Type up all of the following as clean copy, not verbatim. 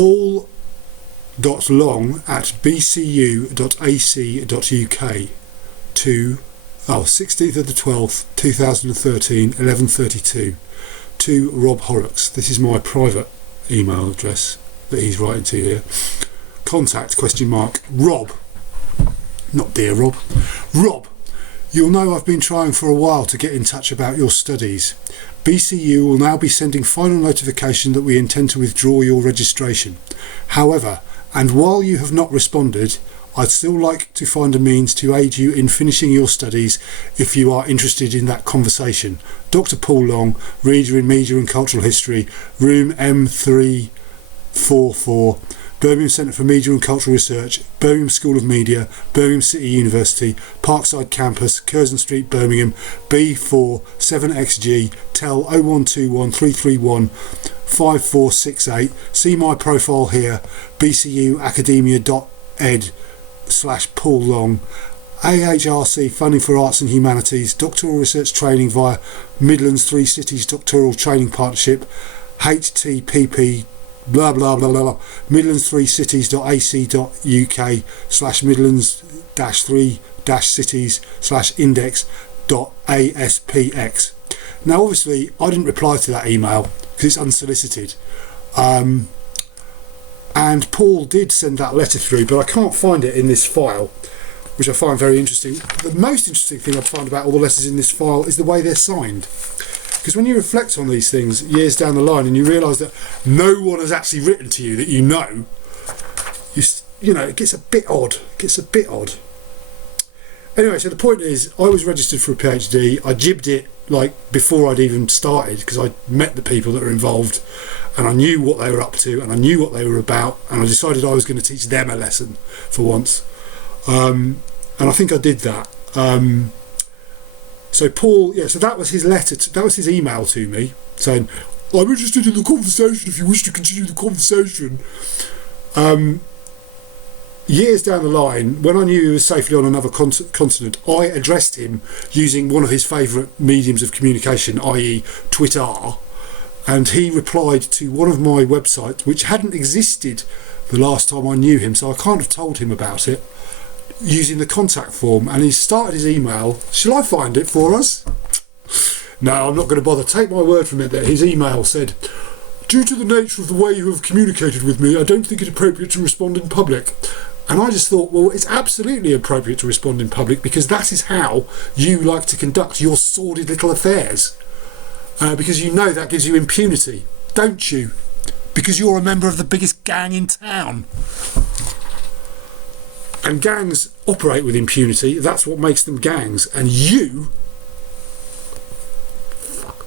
paul.long@bcu.ac.uk to 16th of the 12th 2013 11:32 to Rob Horrocks. This is my private email address that he's writing to here. Contact ? Rob, not dear Rob. Rob, you'll know I've been trying for a while to get in touch about your studies. BCU will now be sending final notification that we intend to withdraw your registration. However, and while you have not responded, I'd still like to find a means to aid you in finishing your studies if you are interested in that conversation. Dr. Paul Long, Reader in Media and Cultural History, room M344, Birmingham Centre for Media and Cultural Research, Birmingham School of Media, Birmingham City University, Parkside Campus, Curzon Street, Birmingham, B4 7XG, tel 0121 331 5468. See my profile here, bcuacademia.ed/Paul Long. AHRC funding for arts and humanities, doctoral research training via Midlands Three Cities Doctoral Training Partnership, http blah blah blah blah, midlands3cities.ac.uk/midlands-3-cities/index.aspx. Now obviously I didn't reply to that email because it's unsolicited, and Paul did send that letter through, but I can't find it in this file, which I find very interesting. The most interesting thing I find about all the letters in this file is the way they're signed. Because when you reflect on these things years down the line and you realise that no one has actually written to you that you know, you know, it gets a bit odd. Anyway, so the point is, I was registered for a PhD. I jibbed it like before I'd even started, because I met the people that were involved and I knew what they were up to and I knew what they were about, and I decided I was going to teach them a lesson for once. And I think I did that. So Paul, so that was his letter, that was his email to me saying, I'm interested in the conversation if you wish to continue the conversation. Years down the line, when I knew he was safely on another continent, I addressed him using one of his favourite mediums of communication, i.e. Twitter, and he replied to one of my websites, which hadn't existed the last time I knew him, so I can't have told him about it, using the contact form, and he started his email. Shall I find it for us? No, I'm not going to bother. Take my word from it that his email said, due to the nature of the way you have communicated with me, I don't think it appropriate to respond in public. And I just thought, well, it's absolutely appropriate to respond in public, because that is how you like to conduct your sordid little affairs. Because you know that gives you impunity, don't you? Because you're a member of the biggest gang in town. And gangs operate with impunity. That's what makes them gangs. And you... Fuck.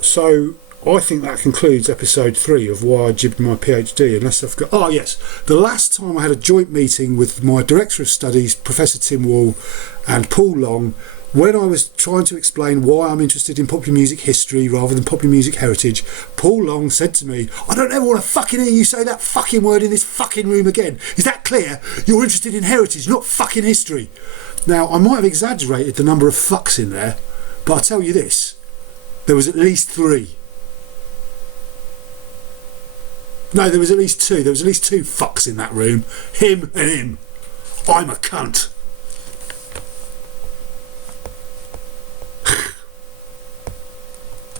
So I think that concludes episode 3 of Why I Jibbed My PhD, unless I've got... Oh yes, the last time I had a joint meeting with my Director of Studies, Professor Tim Wall, and Paul Long, when I was trying to explain why I'm interested in popular music history rather than popular music heritage, Paul Long said to me, I don't ever want to fucking hear you say that fucking word in this fucking room again. Is that clear? You're interested in heritage, not fucking history. Now, I might have exaggerated the number of fucks in there, but I tell you this, there was at least 3. No, there was at least 2. There was at least 2 fucks in that room. Him and him. I'm a cunt.